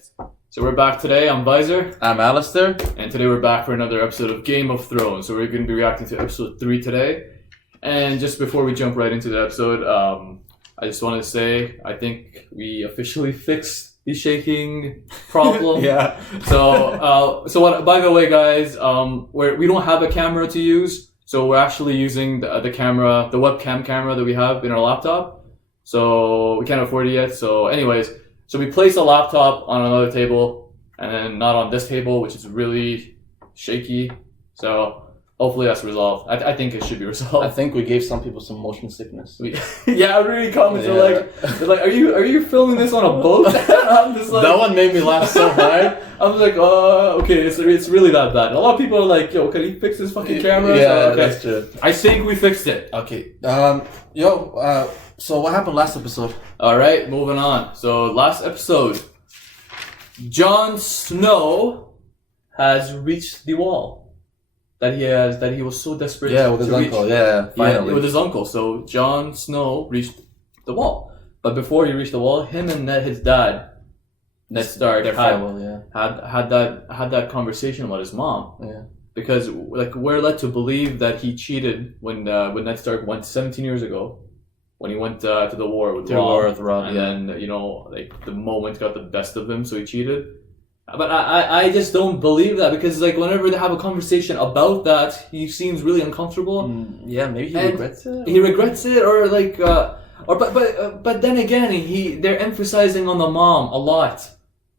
So we're back today. I'm Visor. I'm Alistair. And today we're back for another episode of Game of Thrones. So we're going to be reacting to episode 3 today. And just before we jump right into the episode, I just wanted to say, I think we officially fixed the shaking problem. Yeah. So what? By the way, guys, we don't have a camera to use. So we're actually using the camera, the webcam camera that we have in our laptop. So we can't afford it yet. So anyways, so we place a laptop on another table and then not on this table, which is really shaky. So hopefully that's resolved. I think it should be resolved. I think we gave some people some motion sickness. Yeah, really comments are like, are you filming this on a boat? I'm just like, that one made me laugh so hard. I was like, okay, it's really that bad. A lot of people are like, yo, can he fix his fucking camera? Yeah, so, okay. That's true. I think we fixed it. Okay. So what happened last episode? All right, moving on. So last episode, Jon Snow has reached the wall that he was so desperate. Yeah, with his uncle. Yeah, finally. Yeah, with his uncle. So Jon Snow reached the wall, but before he reached the wall, him and his dad, Ned Stark, had that conversation about his mom. Yeah. Because we're led to believe that he cheated when Ned Stark went 17 years ago. When he went to the war with Robb, and then the moment got the best of him, so he cheated. But I just don't believe that, because whenever they have a conversation about that, he seems really uncomfortable. Yeah, maybe he regrets it. He regrets it, but then again, they're emphasizing on the mom a lot.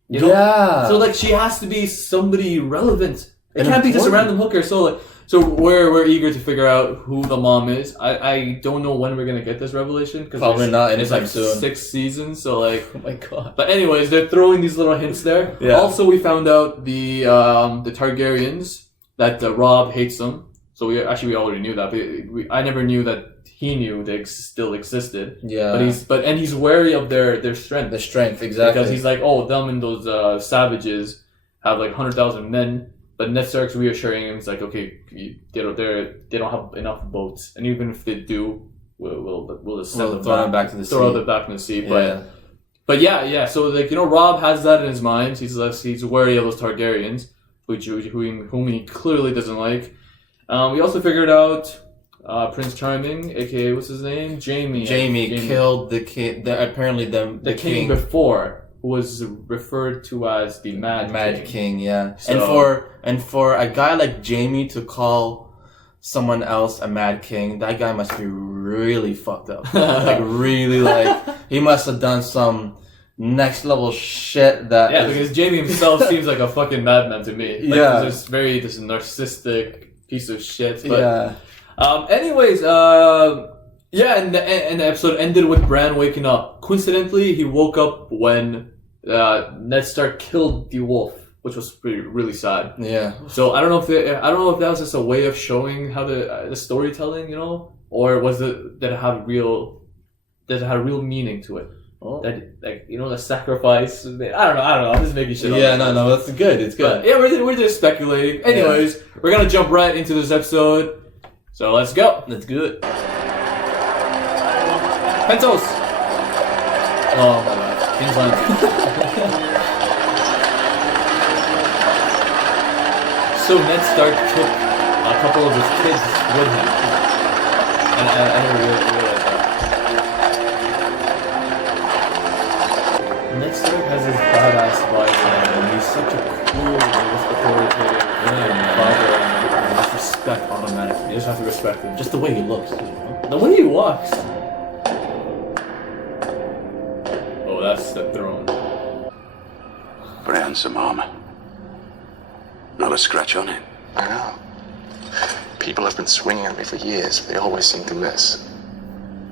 You know? Yeah. So she has to be somebody relevant. It can't be just a random hooker. So we're eager to figure out who the mom is. I don't know when we're gonna get this revelation, because probably not anytime soon. 6 seasons, so oh my god. But anyways, they're throwing these little hints there. Yeah. Also, we found out the Targaryens, that Robb hates them. So we already knew that. But I never knew that he knew they still existed. Yeah. But he's wary of their strength. The strength, exactly. Because he's like, them and those savages have 100,000 men. But Ned Stark's reassuring him. It's like, okay, they don't have enough boats, and even if they do, we'll just send them throw them back to the sea. Throw them back in the sea. But yeah. So Robb has that in his mind. He's wary of those Targaryens, whom he clearly doesn't like. We also figured out Prince Charming, aka what's his name, Jaime. Jaime killed the king. Apparently the king before, who was referred to as the Mad King, yeah. So, and for a guy like Jaime to call someone else a Mad King, that guy must be really fucked up. He must have done some next level shit that. Yeah, because Jaime himself seems like a fucking madman to me. This narcissistic piece of shit. But, anyways, yeah, and the episode ended with Bran waking up. Coincidentally, he woke up when Ned Stark killed the wolf, which was really sad. Yeah. So I don't know if that was just a way of showing how the storytelling, or was it that it had real meaning to it. Oh. That the sacrifice. I don't know. I'm just making shit up. Yeah, no, that's good. It's good. But, yeah, we're just speculating. Anyways, we're gonna jump right into this episode. So let's go. Let's do it. Pentos! Oh my god. King's Landing. So Ned Stark took a couple of his kids with him. And I never realized that. Ned Stark has this badass wife, and he's such a cool, authoritative father, and just respect automatically. You just have to respect him. Just the way he looks. The way he walks. That's the throne. Very handsome armor. Not a scratch on it. I know. People have been swinging at me for years. They always seem to miss.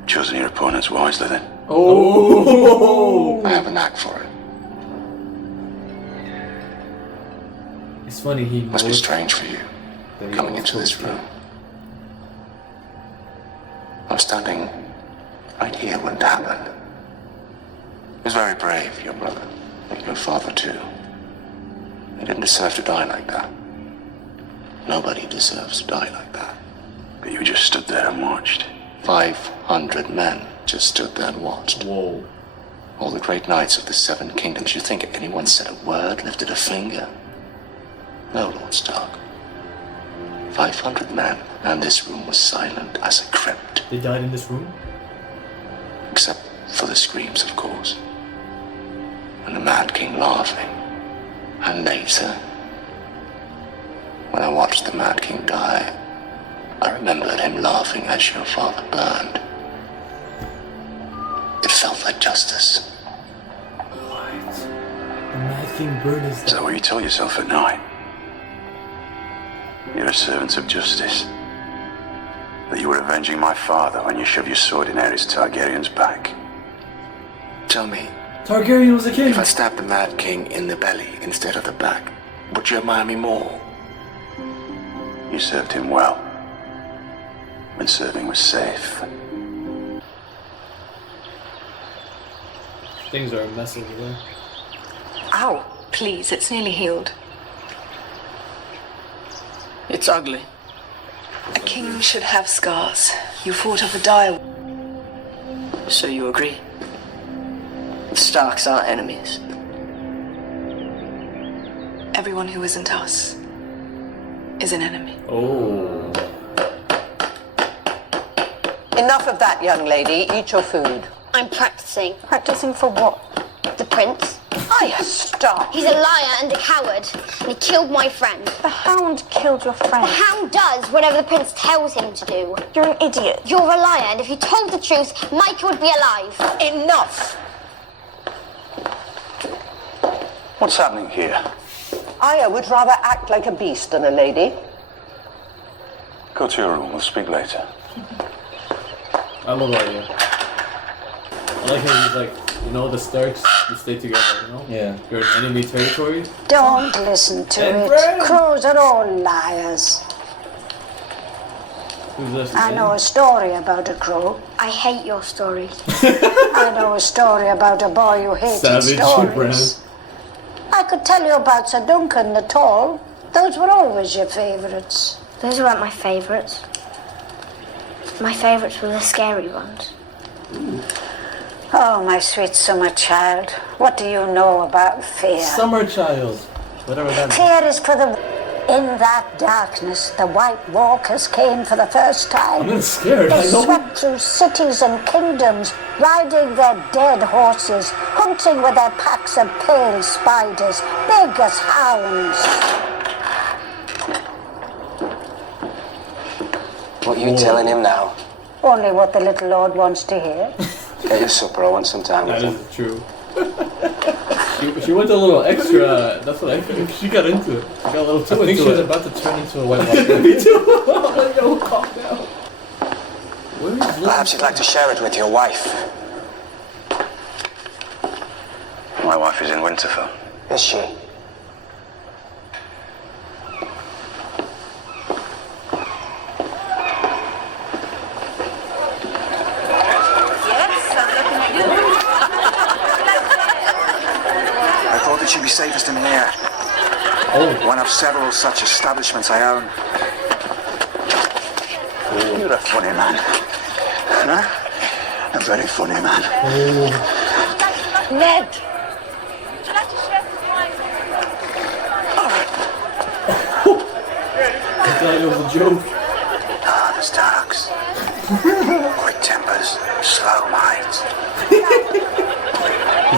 Choosing your opponents wisely, then. Oh! I have a knack for it. It's funny, he must be strange for you, coming into this room. I was standing right here when it happened. He was very brave, your brother. Your father, too. He didn't deserve to die like that. Nobody deserves to die like that. But you just stood there and watched. 500 men just stood there and watched. Whoa. All the great knights of the Seven Kingdoms. You think anyone said a word, lifted a finger? No, Lord Stark. 500 men, and this room was silent as a crypt. They died in this room? Except for the screams, of course. And the Mad King laughing. And later, when I watched the Mad King die, I remembered him laughing as your father burned. It felt like justice. What? The Mad King burned his... Is that what you tell yourself at night? You're a servant of justice. That you were avenging my father when you shoved your sword in Aerys Targaryen's back. Tell me, Targaryen was a king! if I stabbed the Mad King in the belly instead of the back, would you admire me more? You served him well. When serving was safe. Things are a mess over there. Ow, please, it's nearly healed. It's ugly. A king should have scars. You fought off a dire. So you agree? The Starks are enemies. Everyone who isn't us is an enemy. Oh. Enough of that, young lady. Eat your food. I'm practicing. Practicing for what? The prince. Stop. He's a liar and a coward, and he killed my friend. The hound killed your friend. The hound does whatever the prince tells him to do. You're an idiot. You're a liar, and if you told the truth, Micah would be alive. Enough. What's happening here? I would rather act like a beast than a lady. Go to your room, we'll speak later. I love Arya. I like how he's like, you know, the Starks, you stay together, you know? Yeah. You're in enemy territory. Don't listen to And it. Bran. Crows are all liars. Who's this? I know a story about a crow. I hate your stories. I know a story about a boy who hated Savage, stories. I could tell you about Sir Duncan the Tall. Those were always your favourites. Those weren't my favourites. My favourites were the scary ones. Oh, my sweet summer child. What do you know about fear? Summer child. Whatever that means. Fear is for the... In that darkness, the White Walkers came for the first time. I'm not scared, I They know. swept through cities and kingdoms, riding their dead horses, hunting with their packs of pale spiders, big as hounds. What are you telling him now? Only what the little Lord wants to hear. Get your supper, I want some time with That him. is true. she went a little extra. That's what I think. She got into it. She got a little too I think into she was it. about to turn into a white walker. Me too. Yo, calm down. Where is Perhaps you'd like to share it with your wife. My wife is in Winterfell. Is she? I thought it should be safest in here. Oh. One of several such establishments I own. You're a funny man. Huh? A very funny man. Ned! I thought it was a joke. Ah, the Starks. Quick tempers, slow minds.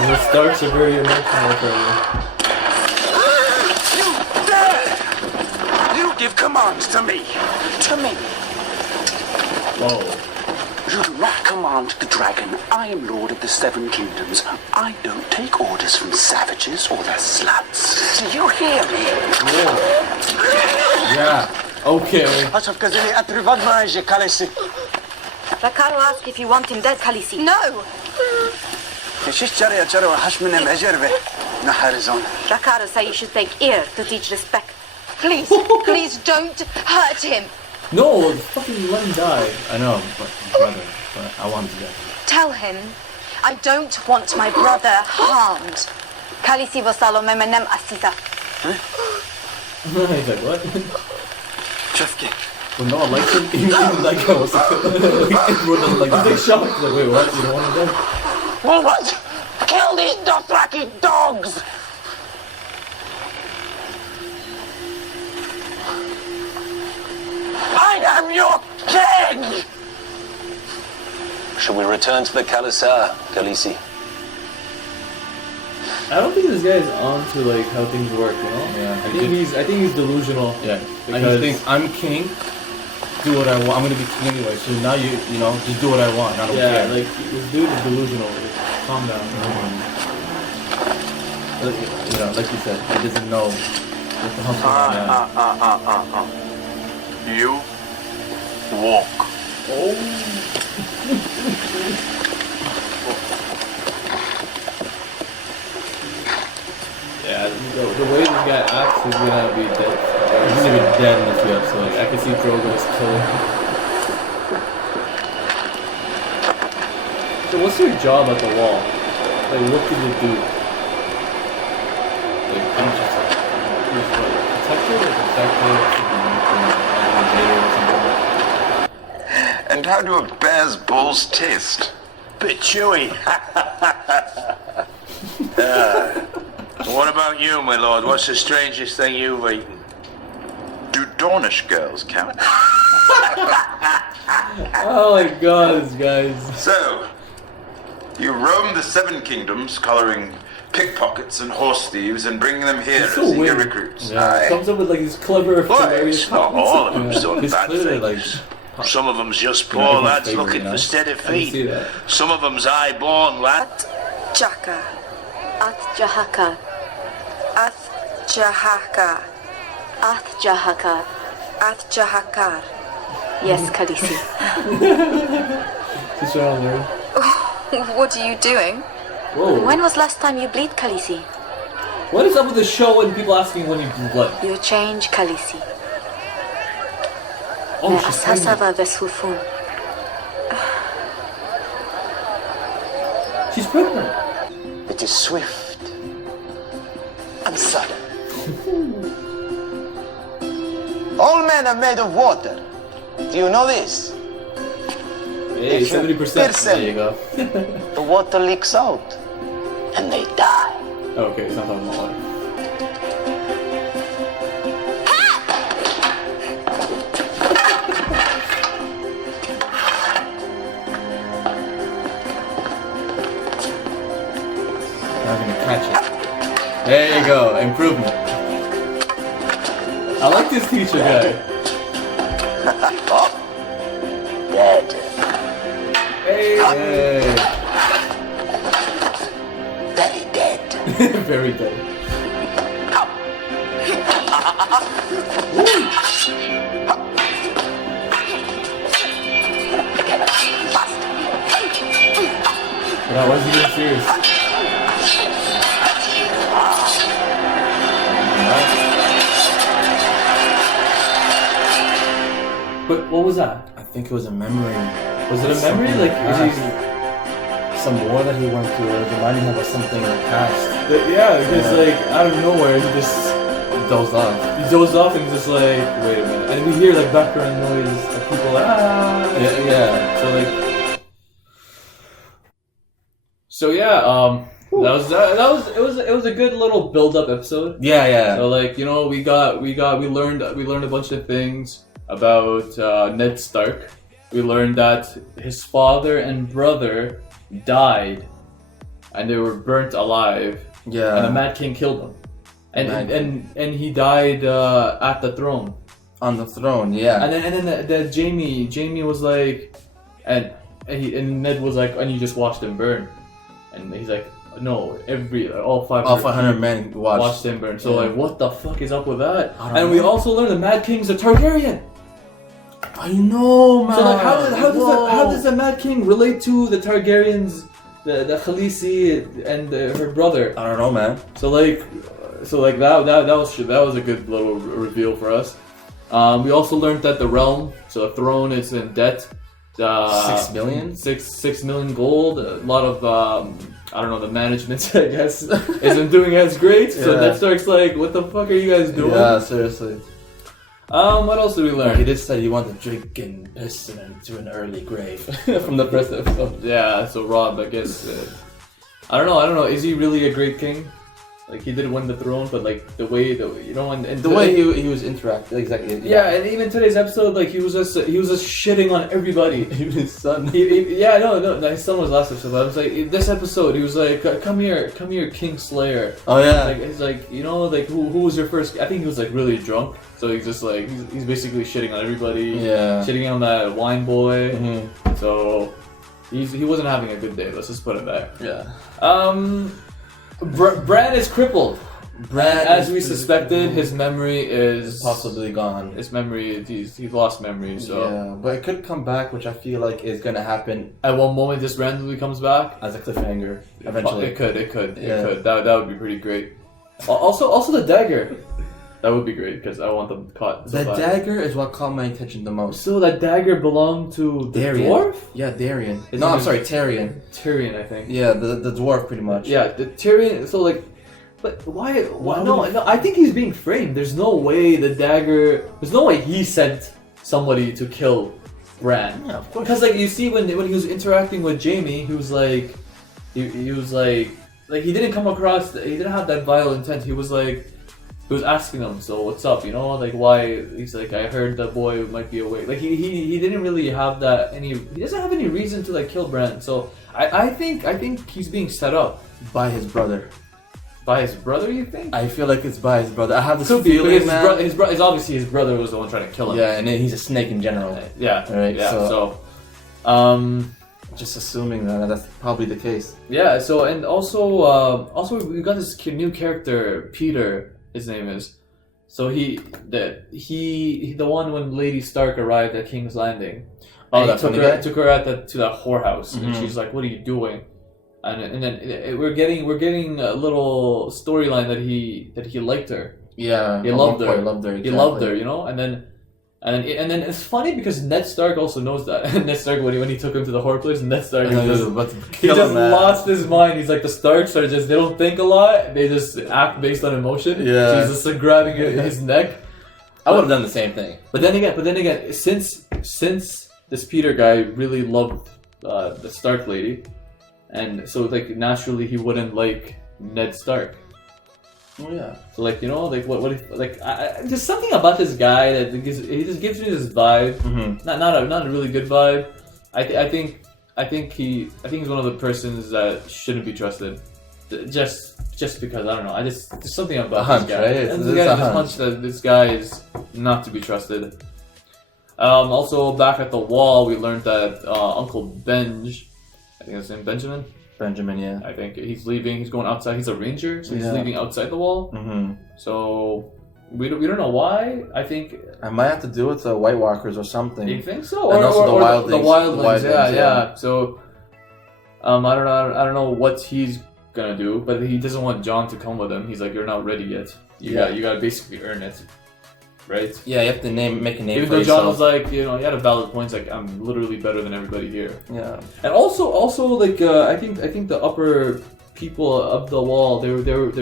The Starks are very emotional apparently. You give commands to me. To me. Whoa. You do not command the dragon. I am Lord of the Seven Kingdoms. I don't take orders from savages or their sluts. Do you hear me? Yeah. Okay. Rakaro asked if you want him dead, Khaleesi. No! Rakaro said you take ear to teach respect. Please, please don't hurt him. No, fucking let him die. I know, but brother, but I want to die. Tell him I don't want my brother harmed. Khaleesi vasalo memenem asisa. He's like, what? Well, no one likes him. Even that guy was like, everyone doesn't like him. He's like shocked. Like, wait, what? You don't want him dead? Well, what? Kill these Dothraki dogs! I am your king! Should we return to the Khalasar, Khaleesi? I don't think this guy is on to like how things work, you know? Yeah. I think he's delusional. Yeah. Because He thinks I'm king. Do what I want. I'm gonna be king anyway. So now you know, just do what I want. I don't care. like this dude is delusional. Calm down. You know, like you said, he doesn't know what the hell's going on. You walk. Yeah, the way this guy acts, he's gonna be dead. He's gonna be dead in a few episodes. I can see Drogo's killing. So what's your job at the wall? Like, what do you do? Like, I'm just like, protector or something? And how do a bear's balls taste? Bit chewy. What about you, my lord? What's the strangest thing you've eaten? Do Dornish girls count? Oh my god, this guy's... So, you roam the Seven Kingdoms, collaring pickpockets and horse thieves and bringing them here He's so as your weird. recruits. Yeah, comes up with like these clever, Well, hilarious it's not all of them's done He's bad clearly things. like Some of them's just You know, poor everyone's lads favorite, looking you know? for steady I can see feet. that. Some of them's high-born lads. Jaka. At Jahaka. At Jahaka. Ath Jahaka. At Jahakar. Yes, Khaleesi. She's trying to learn. What are you doing? Whoa. When was last time you bleed, Khaleesi? What is up with the show and people asking when you do blood? You change, Khaleesi. Oh, she's pregnant. Asasava vesufun. She's pregnant. It is swift and sudden. All men are made of water. Do you know this? Hey, 70%. There you go. The water leaks out, and they die. Okay, it's not talking about water. I'm gonna catch it. There you go, improvement. I like this teacher guy. Dead. Hey. Very dead. Very dead. Wow, why is he getting serious? But what was that? I think it was a memory. Was it a memory? Like, is he... Some war that he went through, or reminding him of something in the past. Yeah, because like out of nowhere he just Dozed off. he dozed off and just like wait a minute, and we hear like background noise, like people like Yeah. So it was a good little build up episode. Yeah. So like we learned a bunch of things about Ned Stark. We learned that his father and brother died, and they were burnt alive. Yeah. And the Mad King killed them, and he died at the throne. On the throne, yeah. And then the Jamie was like, and Ned was like, and you just watched him burn, and he's like, no, all 500 men watched him burn. So like, what the fuck is up with that? And we also learned the Mad King's a Targaryen. I know, man. So like, how does the Mad King relate to the Targaryens, the Khaleesi and her brother? I don't know, man. So that was a good little reveal for us. We also learned that the realm, so the throne, is in debt. 6 million? 6 million gold. A lot of I don't know, the management I guess isn't doing as great. So Ned Stark's like, what the fuck are you guys doing? Yeah, seriously. What else did we learn? He did say he wanted to drink and piss into an early grave from the first episode. Yeah, so Rob, I guess. I don't know. Is he really a great king? Like he did win the throne, but like the way and the way he was interacting, exactly. Yeah, and even today's episode, like he was just shitting on everybody. Even his son. No, his son was last episode. But I was like, this episode, he was like, come here, King Slayer. Oh yeah. Like it's like like who was your first? I think he was like really drunk, so he's just like he's basically shitting on everybody. Yeah. Shitting on that wine boy. Mm-hmm. So he wasn't having a good day. Let's just put it back. Yeah. Bran is crippled. Bran, as we suspected, his memory is possibly gone. His memory, he's lost memory. So yeah, but it could come back, which I feel like is gonna happen at one moment. Just randomly comes back as a cliffhanger. Eventually, it could. That would be pretty great. Also the dagger. That would be great because I want them caught. The dagger is what caught my attention the most. So that dagger belonged to the dwarf? Yeah, Darian. No, I'm sorry, Tyrion. Tyrion, I think. Yeah, the dwarf, pretty much. Yeah, the Tyrion. So like, but why? No, I think he's being framed. There's no way the dagger. There's no way he sent somebody to kill Bran. Yeah, of course. Because like you see when he was interacting with Jaime, he was like, he was like he didn't come across. He didn't have that vile intent. He was like. He was asking them, so what's up, like why, he's like, I heard the boy might be awake. Like he didn't really have he doesn't have any reason to like kill Bran, so I think he's being set up. By his brother. By his brother, you think? I feel like it's by his brother. I have this feeling, man. It's obviously his brother was the one trying to kill him. Yeah, and he's a snake in general. Yeah. Right, yeah, so just assuming that that's probably the case. Yeah, so, and also we got this new character, Peter. His name is. So the one when Lady Stark arrived at King's Landing. Oh, that took her to that whorehouse, and Mm-hmm. she's like, "What are you doing?" And then we're getting a little storyline that he liked her. Yeah, he loved her. He loved her. Exactly. He loved her, and then it's funny because Ned Stark also knows that. Ned Stark when he took him to the horror place, Ned Stark he just lost his mind. He's like, the Starks they don't think a lot. They just act based on emotion. Yeah. So he's just like grabbing his neck. I would have done the same thing. But then again, since this Peter guy really loved the Stark lady, and so like naturally he wouldn't like Ned Stark. Oh yeah. So like what if there's something about this guy that he just gives me this vibe. Mm-hmm. Not a really good vibe. I think he's one of the persons that shouldn't be trusted. Just because I don't know. There's something about this guy. Right? And this hunch that this guy is not to be trusted. Also back at the wall, we learned that Uncle Benj, I think his name Benjamin, yeah. I think he's leaving. He's going outside. He's a ranger, so he's leaving outside the wall. Mm-hmm. So we don't know why. I think I might have to do with the White Walkers or something. You think so? And also the Wildlings. The Wildlings, yeah. So I don't know what he's gonna do, but he doesn't want Jon to come with him. He's like, you're not ready yet. You gotta basically earn it. Right? Yeah, you have to make a name Even for though yourself. Jon was like, he had a valid point. Like, I'm literally better than everybody here. Yeah. And also, like, I think the upper people of the wall, they're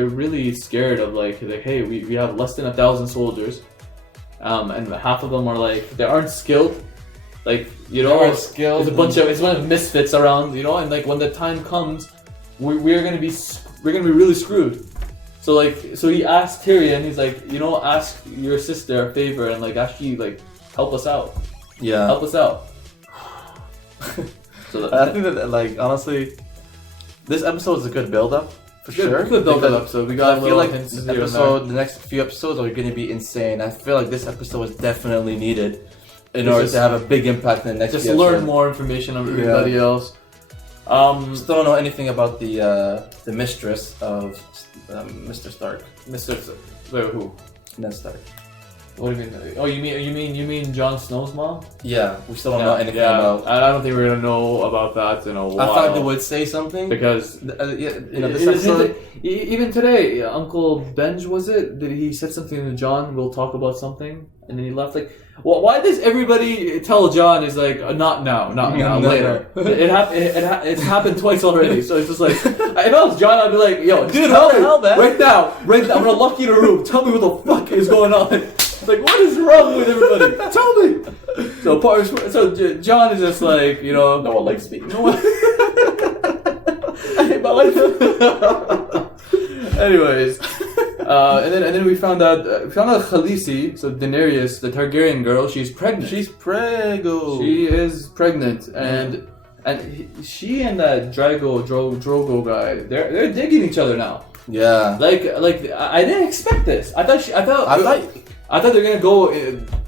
really scared of like, hey, we have less than 1,000 soldiers, and half of them are like, they aren't skilled. Like, There's a bunch of misfits around, and like when the time comes, we're gonna be really screwed. So he asked Tyrion, he's like, ask your sister a favor and like actually like help us out. Yeah. Help us out. So I think that like honestly, this episode is a good build-up for sure. Good build-up episode. We got. I feel like the next few episodes are going to be insane. I feel like this episode was definitely needed in order to have a big impact in the next. Just learn more information on everybody else. Still don't know anything about the mistress of Mr. Stark. Wait, who? Ned Stark. What do you mean? Oh, you mean Jon Snow's mom? Yeah, we still don't know anything about. I don't think we're gonna know about that in a while. I thought they would say something because this episode. Even today, Uncle Benj he said something to Jon. We'll talk about something, and then he left. Like, why does everybody tell Jon is like not now, later? It's happened twice already. So it's just like, if I was Jon, I'd be like, yo, dude, help me, right now. I'm gonna lock you in a room. Tell me what the fuck is going on. Like, what is wrong with everybody? Tell me. So Jon is just like, no one likes me. No one. my life. Anyways, and then we found out Khaleesi, so Daenerys, the Targaryen girl, she's pregnant. She's preggo. She is pregnant, and she and that Drogo guy, they're digging each other now. Yeah. Like I didn't expect this. I thought they're gonna go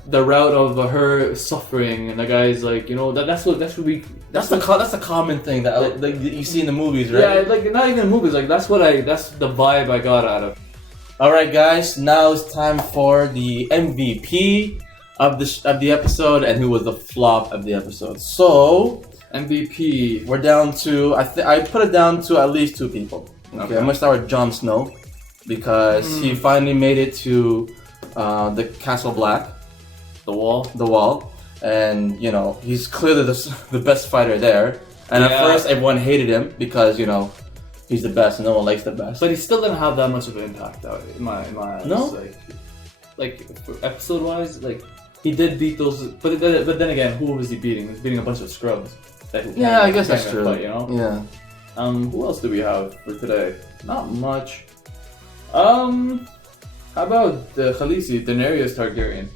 the route of her suffering, and the guy's like, that's the common thing that like you see in the movies, right? Yeah, like not even movies. Like that's the vibe I got out of. All right, guys. Now it's time for the MVP of the episode and who was the flop of the episode. So MVP, we're down to I put it down to at least 2 people. Okay, I'm gonna start with Jon Snow because he finally made it to the Castle Black, the wall, and he's clearly the best fighter there. And at first, everyone hated him because he's the best and no one likes the best. But he still didn't have that much of an impact in my eyes. No, like episode wise, like he did beat those. But then again, who was he beating? He was beating a bunch of scrubs. Yeah, I guess that's true. Fight, Yeah. Who else do we have for today? Not much. How about the Khaleesi, Daenerys Targaryen?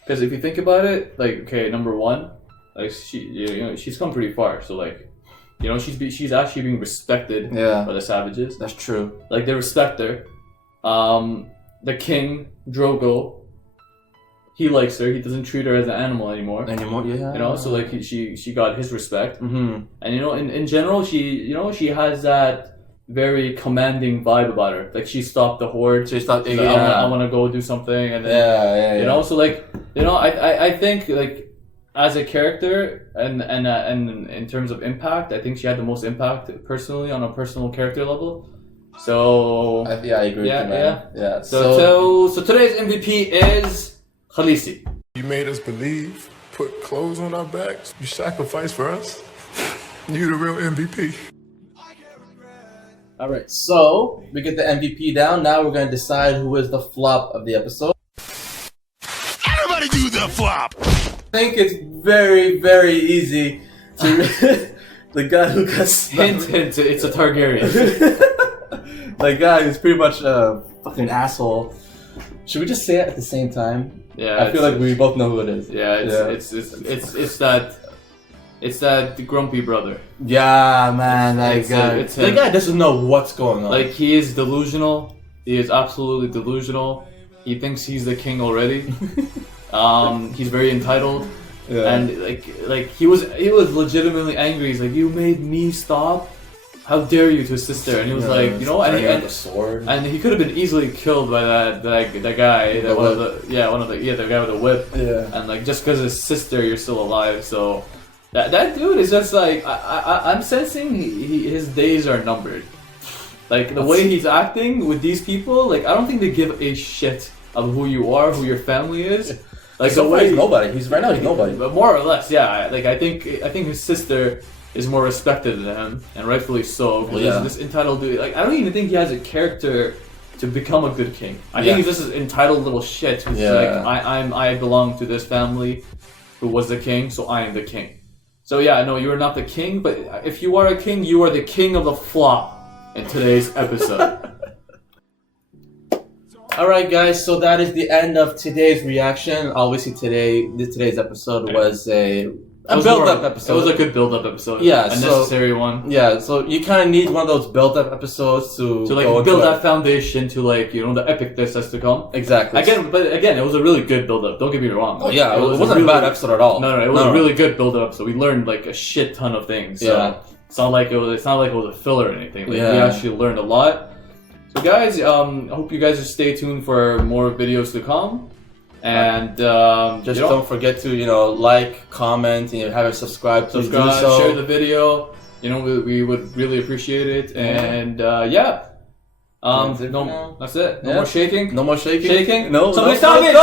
Because if you think about it, like, okay, number one, like she's come pretty far. So like, she's actually being respected by the savages. That's true. Like they respect her. The king Drogo, he likes her. He doesn't treat her as an animal anymore. Yeah. So like she got his respect. Mm-hmm. And in general, she has that very commanding vibe about her. Like she stopped the horde. She stopped. I want to go do something, and then So like I think like as a character and in terms of impact, I think she had the most impact personally on a personal character level. So I agree with you, man. Yeah. So today's MVP is Khaleesi. You made us believe, put clothes on our backs, you sacrificed for us. You the real MVP. Alright, so we get the MVP down. Now we're gonna decide who is the flop of the episode. Everybody do the flop! I think it's very, very easy to the guy who got hint, it's a Targaryen. The guy who's pretty much a fucking asshole. Should we just say it at the same time? Yeah, I feel like we both know who it is. Yeah, it's that grumpy brother. Yeah, man, that guy. The guy doesn't know what's going on. Like he is delusional. He is absolutely delusional. He thinks he's the king already. He's very entitled, and like he was legitimately angry. He's like, "You made me stop. How dare you?" to his sister, and he was like, and the sword, and he could have been easily killed by that guy, the guy with the whip, and like just because his sister, you're still alive. So that dude is just like I'm sensing his days are numbered. Like the way he's acting with these people, like I don't think they give a shit of who you are, who your family is. Like the way he's nobody. He's nobody. But more or less, yeah. Like I think his sister is more respected than him, and rightfully so. Because this entitled dude, like I don't even think he has a character to become a good king. I think he's just an entitled little shit who's like, I belong to this family who was the king, so I am the king. So yeah, no, you are not the king, but if you are a king, you are the king of the flop in today's episode. Alright guys, so that is the end of today's reaction. Obviously today's episode was a build-up episode. It was a good build-up episode. Yeah, a necessary one. Yeah, so you kind of need one of those build-up episodes to like build that foundation to like the epicness that's to come. Exactly. Again, it was a really good build-up. Don't get me wrong. Like, it wasn't a bad episode at all. No, it was a really good build-up. So we learned like a shit ton of things. So it's not like it was a filler or anything. Like, we actually learned a lot. So guys, I hope you guys will stay tuned for more videos to come. And just don't forget to like, comment, and have it subscribe. Please do so. Share the video. We would really appreciate it. And that's it. No more shaking. No more shaking. No. Somebody's talking.